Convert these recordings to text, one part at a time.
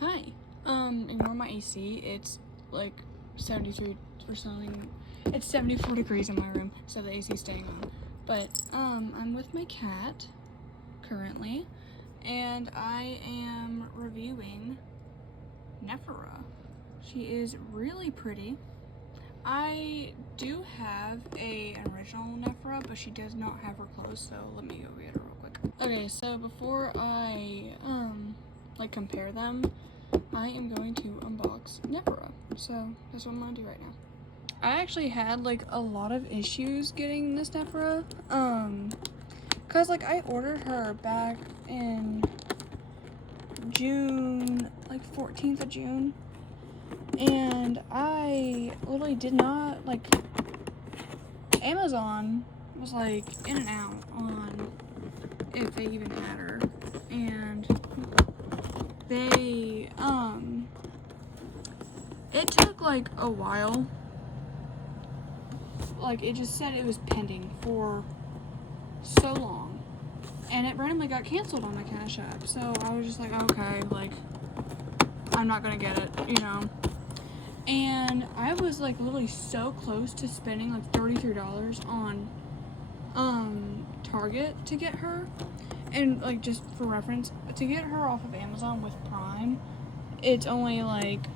Hi. Ignore my AC. It's like 73 or something. It's 74 degrees in my room, so the AC's staying on. But, I'm with my cat currently, and I am reviewing Nefera. She is really pretty. I do have an original Nefera, but she does not have her clothes, so let me go get her real quick. Okay, so before I, compare them, I am going to unbox Nefera. So that's what I'm gonna do right now. I actually had like a lot of issues getting this Nefera, cause like I ordered her back in June, like 14th of June, and I literally did not, like, Amazon was like in and out on if they even had her, and they, it took like a while. Like, it just said it was pending for so long, and it randomly got canceled on my Cash App, so I was just like, okay, like, I'm not gonna get it, you know. And I was like literally so close to spending like $33 on Target to get her. And like, just for reference, to get her off of Amazon with Prime, it's only like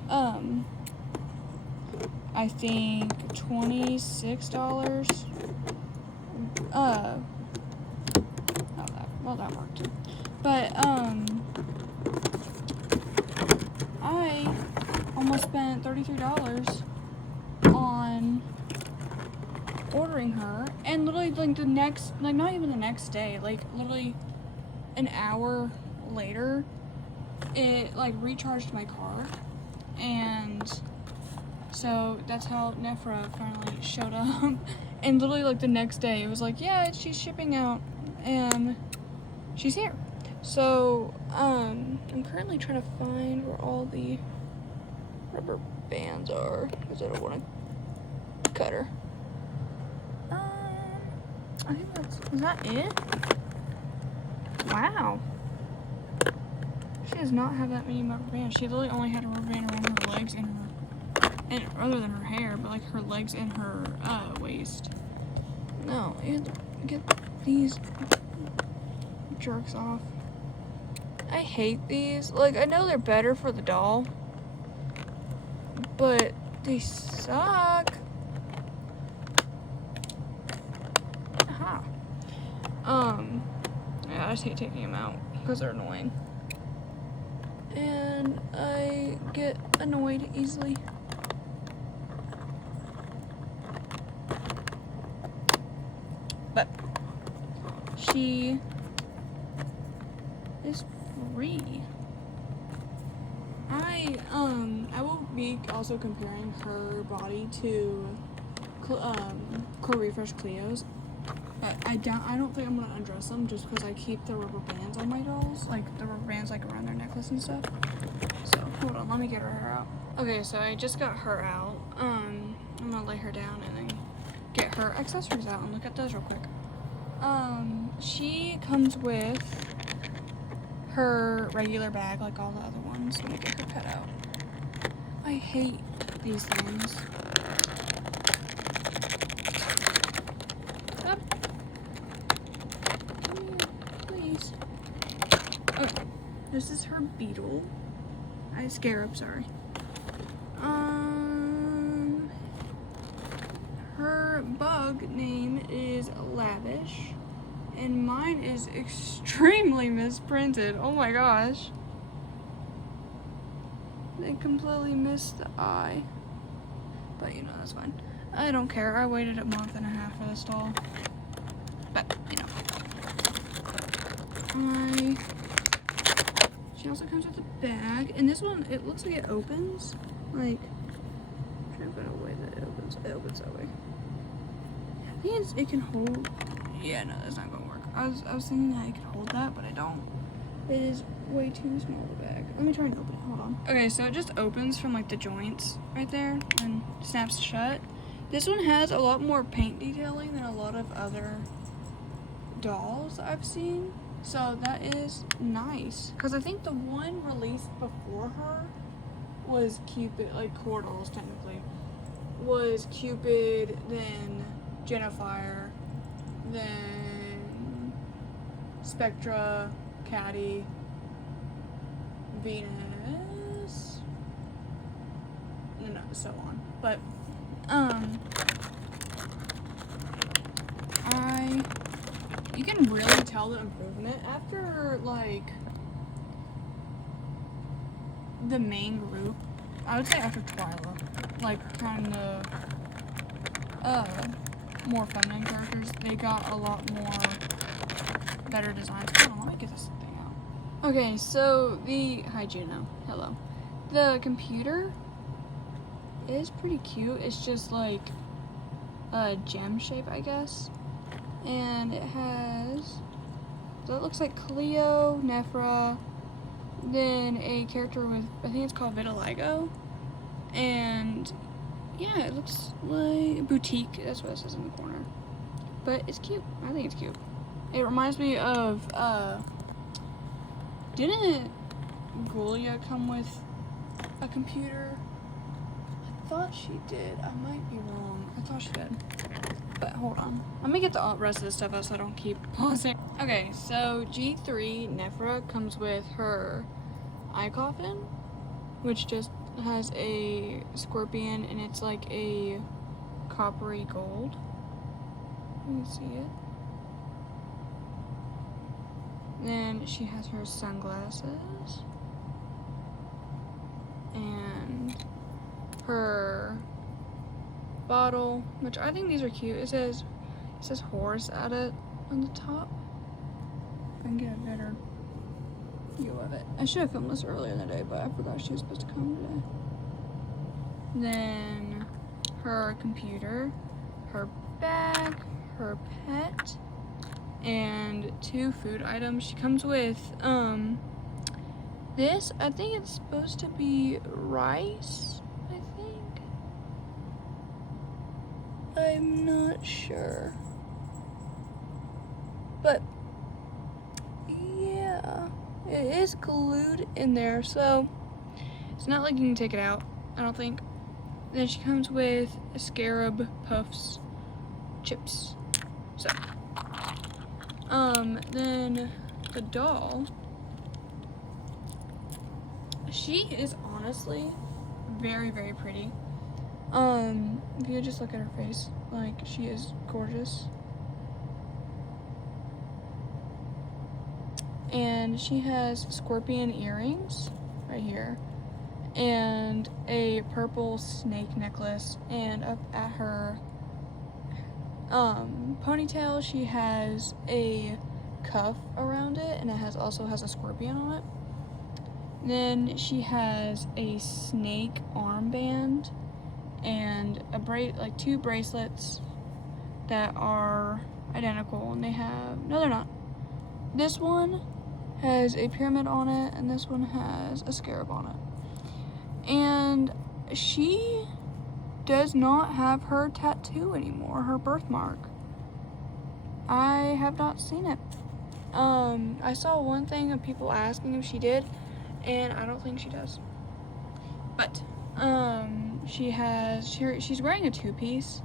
I think $26. Well, that worked too. But I almost spent $33 on ordering her, and literally like the next, like not even the next day, like literally an hour later, it like recharged my card, and so that's how Nefera finally showed up. And literally like the next day it was like, yeah, she's shipping out and she's here. So I'm currently trying to find where all the rubber bands are, because I don't want to cut her. I think is that it? Wow. She does not have that many rubber bands. She literally only had a rubber band around her legs and other than her hair, but like her legs and her waist. No, you have to get these jerks off. I hate these. Like, I know they're better for the doll, but they suck. Aha. Yeah, I just hate taking them out because they're annoying. And I get annoyed easily. But she is free. I will be also comparing her body to Refresh Cleo's. But I don't think I'm gonna undress them just because I keep the rubber bands on my dolls, like the rubber bands like around their necklace and stuff. So hold on, let me get her out. Okay, so I just got her out. I'm gonna lay her down and then get her accessories out and look at those real quick. She comes with her regular bag like all the other ones. Let me get her pet out. I hate these things. Please. Okay, this is her beetle. Scarab, sorry. Her bug name is Lavish, and mine is extremely misprinted. Oh my gosh. They completely missed the I. But you know, that's fine. I don't care. I waited a month and a half for this doll. But, you know. She also comes with a bag. And this one, it looks like it opens. Like, I'm trying to find a way that it opens. It opens that way. I think it can hold. Yeah, no, that's not gonna work. I was thinking that I could hold that, but I don't. It is way too small of a bag. Let me try and open it. Hold on. Okay, so it just opens from like the joints right there and snaps shut. This one has a lot more paint detailing than a lot of other dolls I've seen. So that is nice. Because I think the one released before her was Cupid, like Cordals technically. Was Cupid, then Jennifer, then Spectra, Caddy, Venus, and so on. But, you can really tell the improvement after, like, the main group. I would say after Twyla, like, kind of, more feminine characters, they got a lot more better designs. Hold on, let me get this thing out. Okay, so hi Juno, hello. The computer is pretty cute. It's just like a gem shape, I guess. And it has, so it looks like Cleo, Nefera, then a character with, I think it's called Vitiligo, and yeah, it looks like Boutique, that's what it says in the corner. But it's cute, I think it's cute. It reminds me of, didn't Gulia come with a computer? I thought she did, I might be wrong, I thought she did. But hold on. Let me get the rest of this stuff out so I don't keep pausing. Okay, so G3 Nefera comes with her eye coffin, which just has a scorpion and it's like a coppery gold. You can see it. Then she has her sunglasses and her bottle, which I think these are cute. It says horse at it on the top. If I can get a better view of it. I should have filmed this earlier in the day, but I forgot she was supposed to come today. Then her computer, her bag, her pet, and 2 food items. She comes with this, I think it's supposed to be rice. I'm not sure. But yeah, it is glued in there, so it's not like you can take it out, I don't think. Then she comes with scarab puffs, chips. So, then the doll, she is honestly very, very pretty. If you just look at her face, like, she is gorgeous. And she has scorpion earrings right here, and a purple snake necklace, and up at her ponytail she has a cuff around it, and it also has a scorpion on it. Then she has a snake armband and like 2 bracelets that are identical, and no, they're not. This one has a pyramid on it, and this one has a scarab on it. And she does not have her tattoo anymore, her birthmark. I have not seen it. I saw one thing of people asking if she did, and I don't think she does. But she's wearing a 2-piece,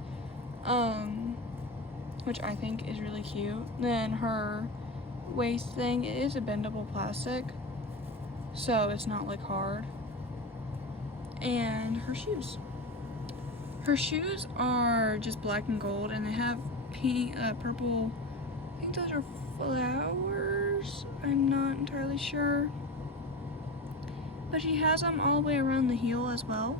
which I think is really cute. Then her waist thing, it is a bendable plastic, so it's not like hard. And her shoes are just black and gold, and they have pink, purple, I think those are flowers, I'm not entirely sure. But she has them all the way around the heel as well.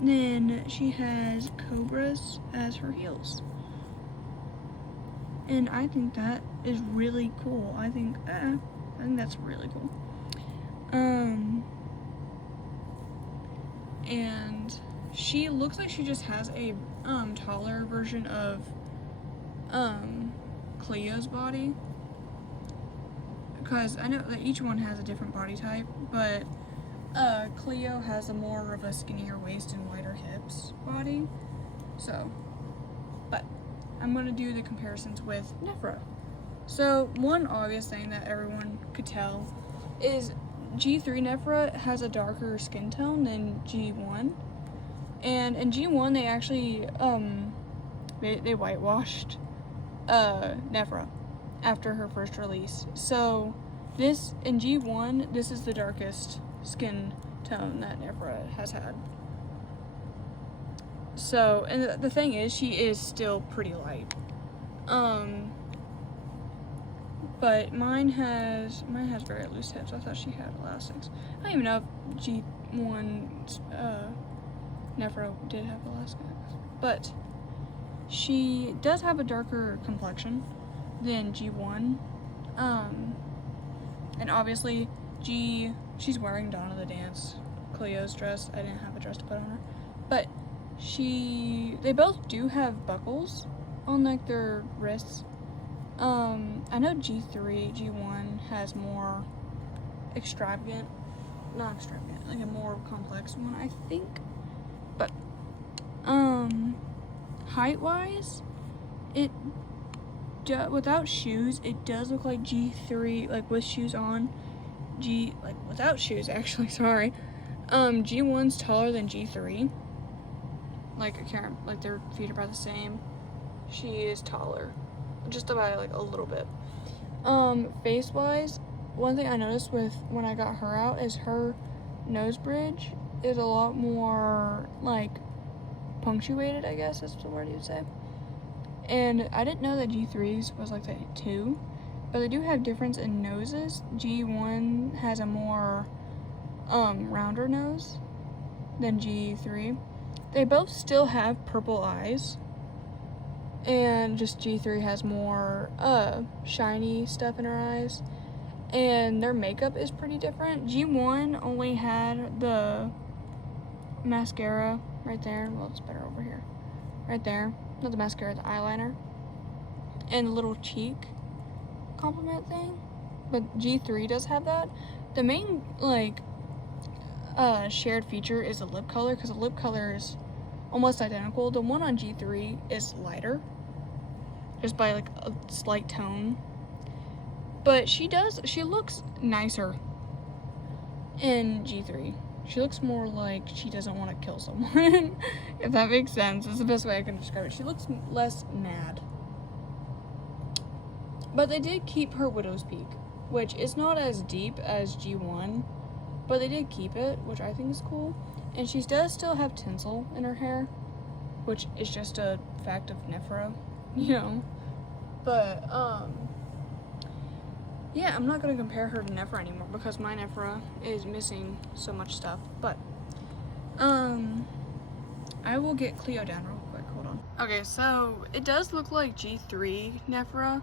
Then she has cobras as her heels. And I think that is really cool. I think that's really cool. And she looks like she just has a taller version of Cleo's body. Because I know that each one has a different body type, but Cleo has a more of a skinnier waist and wider hips body. So, but I'm going to do the comparisons with Nefera. So one obvious thing that everyone could tell is G3 Nefera has a darker skin tone than G1. And in G1 they actually they whitewashed Nefera after her first release. So this in G1, this is the darkest skin tone that Nefera has had. So, and the thing is, she is still pretty light. But mine has very loose hips. I thought she had elastics. I don't even know if G1 Nefera did have elastics, but she does have a darker complexion than G1. And obviously she's wearing Donna the Dance, Cleo's dress. I didn't have a dress to put on her, but they both do have buckles on like their wrists. I know G1 has more not extravagant, like a more complex one, I think. But height-wise, without shoes, it does look like G3, like with shoes on. Without shoes, actually, sorry. G1's taller than G3. Like, their feet are about the same. She is taller. Just about, like, a little bit. Face-wise, one thing I noticed when I got her out is her nose bridge is a lot more, like, punctuated, I guess is the word you'd say. And I didn't know that G3's was like that too, but they do have difference in noses. G1 has a more rounder nose than G3. They both still have purple eyes, and just G3 has more shiny stuff in her eyes, and their makeup is pretty different. G1 only had the mascara right there. Well, it's better over here. Right there. Not the mascara, the eyeliner. And a little cheek compliment thing. But G3 does have that. The main, shared feature is the lip color, because the lip color is almost identical. The one on G3 is lighter, just by, like, a slight tone. But she looks nicer in G3. She looks more like she doesn't want to kill someone, if that makes sense. It's the best way I can describe it. She looks less mad. But they did keep her widow's peak, which is not as deep as G1, but they did keep it, which I think is cool. And she does still have tinsel in her hair, which is just a fact of Nefera, you know. But, yeah, I'm not going to compare her to Nefera anymore because my Nefera is missing so much stuff. But, I will get Cleo down real quick. Hold on. Okay, so it does look like G3 Nefera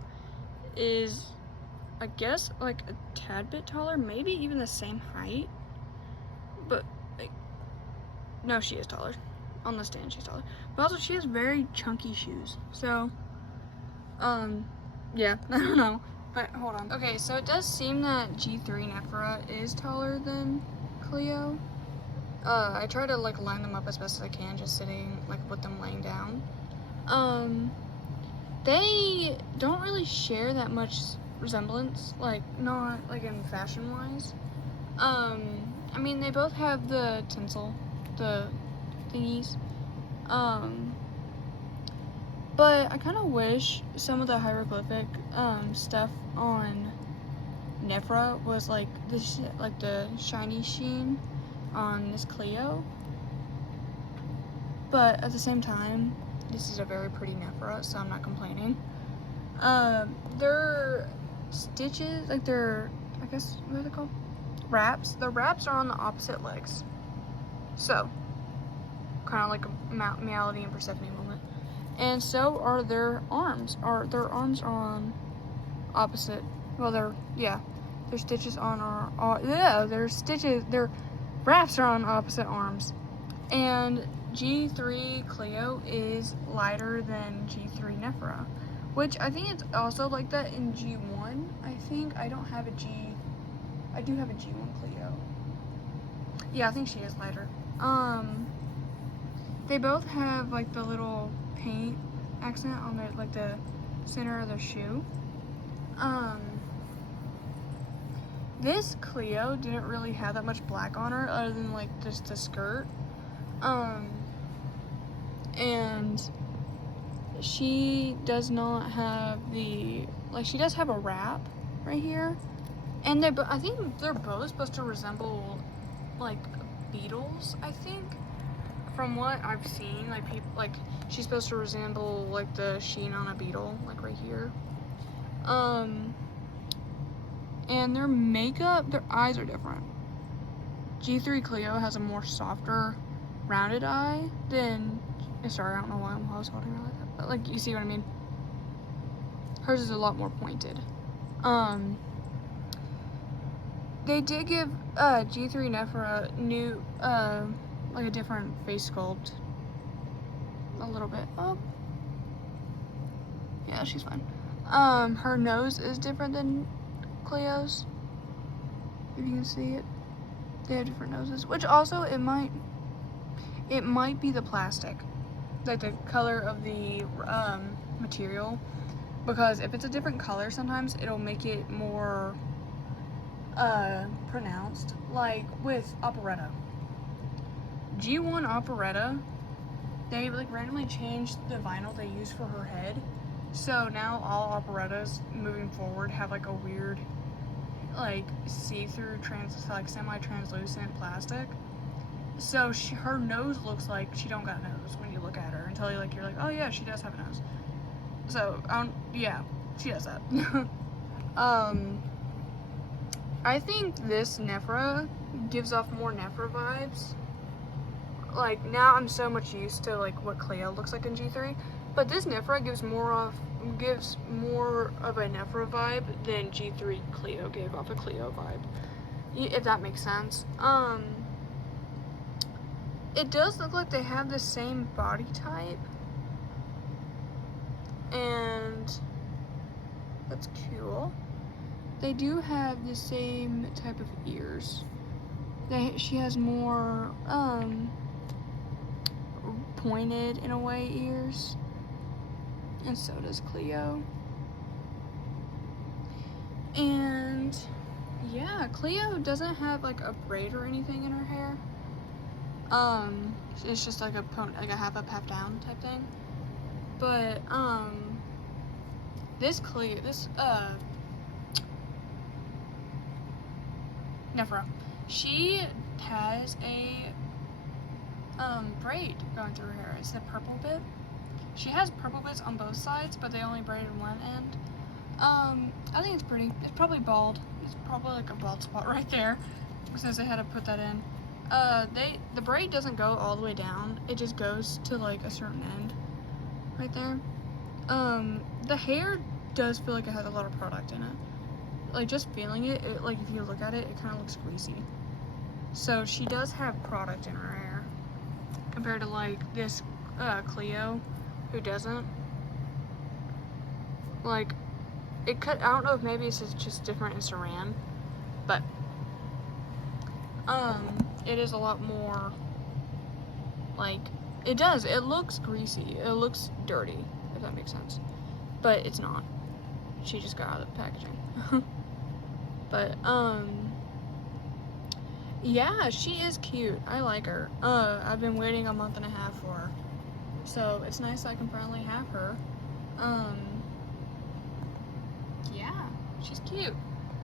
is, I guess, like a tad bit taller, maybe even the same height. But, like, no, she is taller. On the stand, she's taller. But also, she has very chunky shoes. So, yeah, I don't know. But hold on. Okay, so it does seem that G3 Nefera is taller than Cleo. I try to like line them up as best as I can, just sitting like with them laying down. They don't really share that much resemblance, like not like in fashion wise. I mean they both have the tinsel, the thingies. But I kind of wish some of the hieroglyphic stuff on Nefera was like the shiny sheen on Miss Cleo. But at the same time, this is a very pretty Nefera, so I'm not complaining. Their stitches, like their, I guess, what are they called? Wraps. The wraps are on the opposite legs. So, kind of like a Malady and Persephone moment. And so are their arms. Their arms are on opposite. Well, their stitches on their wraps are on opposite arms. And G3 Cleo is lighter than G3 Nefera, which I think it's also like that in G1. I think I do have a G1 Cleo. Yeah, I think she is lighter. They both have like the little paint accent on the center of their shoe. This Cleo didn't really have that much black on her other than like just the skirt. And she does not have the, like, she does have a wrap right here. And I think they're both supposed to resemble like beetles, I think. From what I've seen, like people, like she's supposed to resemble like the sheen on a beetle, like right here. And their makeup, their eyes are different. G3 Cleo has a more softer, rounded eye than, sorry, I don't know why I was holding her like that, but like, you see what I mean? Hers is a lot more pointed. They did give G3 Nefera new, like a different face sculpt. A little bit. Oh. Yeah, she's fine. Her nose is different than Cleo's. If you can see it. They have different noses. Which also, it might be the plastic. Like the color of the material. Because if it's a different color sometimes, it'll make it more pronounced. Like with Operetta. G1 Operetta, they like randomly changed the vinyl they use for her head. So now all Operettas moving forward have like a weird, like see-through, like semi-translucent plastic. So her nose looks like she don't got a nose when you look at her until you're like, oh yeah, she does have a nose. So yeah, she does that. I think this Nefera gives off more Nefera vibes. Like now I'm so much used to like what Cleo looks like in G3, but this Nefera gives more of a Nefera vibe than G3 Cleo gave off a Cleo vibe, if that makes sense. It does look like they have the same body type, and that's cool. They do have the same type of ears. She has more pointed in a way ears, and so does Cleo. And yeah, Cleo doesn't have like a braid or anything in her hair. It's just like a half up, half down type thing. But this Nefera, she has a braid going through her hair. It's the purple bit. She has purple bits on both sides, but they only braided one end. I think it's pretty. It's probably bald. It's probably like a bald spot right there, since they had to put that in. The braid doesn't go all the way down. It just goes to like a certain end, right there. The hair does feel like it has a lot of product in it. Like just feeling it, like if you look at it, it kind of looks greasy. So she does have product in her hair, compared to like this Cleo, who doesn't. Like, I don't know if maybe it's just different in Saran, but it is a lot more, like, it looks greasy, it looks dirty, if that makes sense, but it's not. She just got out of the packaging. But yeah, she is cute. I like her. I've been waiting a month and a half for her, so it's nice I can finally have her. Yeah, she's cute.